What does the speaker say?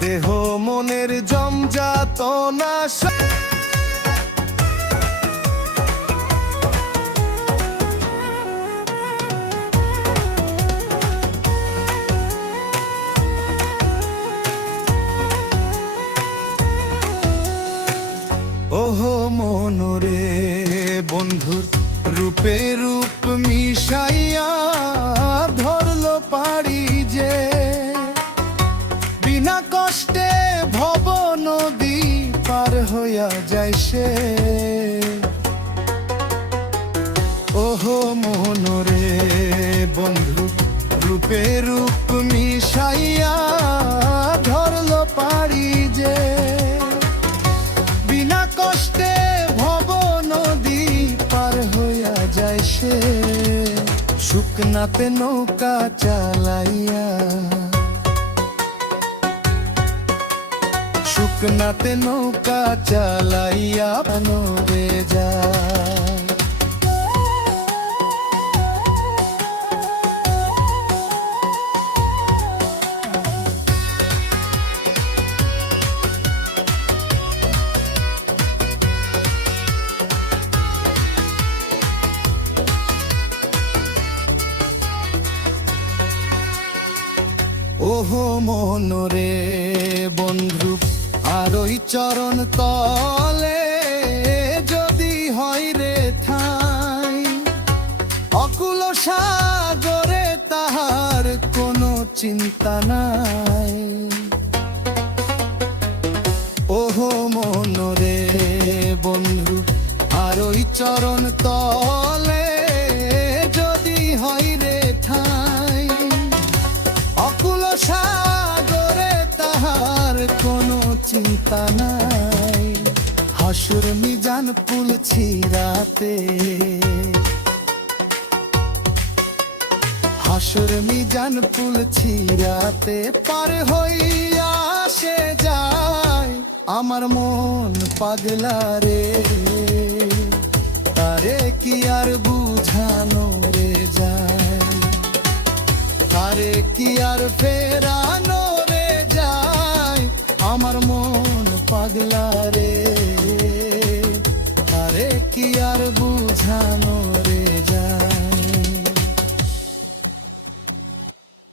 দেহ মনের জমজাতনা ওহো মনরে বন্ধুর রূপে রূপ মিশাইয়া ধরলো পাড়ি যে বিনা কষ্টে ভব নদী পার হইয়া যায় সে। ওহো মনরে বন্ধু রূপে রূপ মিশাইয়া ধরলো পাড়ি যে বিনা কষ্টে ভব নদী পার হইয়া যায় সে। শুকনাতে নৌকা চালাইয়া শুকনাতে নৌকা চালাইয়া নরে যায়। ওহো মনরে বন্ধু আর ওই চরণ তলে যদি হয় রে ঠাই অকুল সাগরে তাহার কোনো চিন্তা নাই। ওহো মনরে বন্ধু আর ওই চরণ তলে যদি হয় রে ঠাই অকুল সাগরে তাহার কোনো চিন্তা নাই। হাসুর মিজান পুল ছিড়াতে হাসুর মিজান পুল ছিড়াতে পার হইয়া সে যায় আমার মন পাগলা রে। তারে কি আর বুঝানো রে যায় তারে কি আর ফেরানো রে যায় আমার মন পাগলা রে। তারে কি আর বুঝানো রে।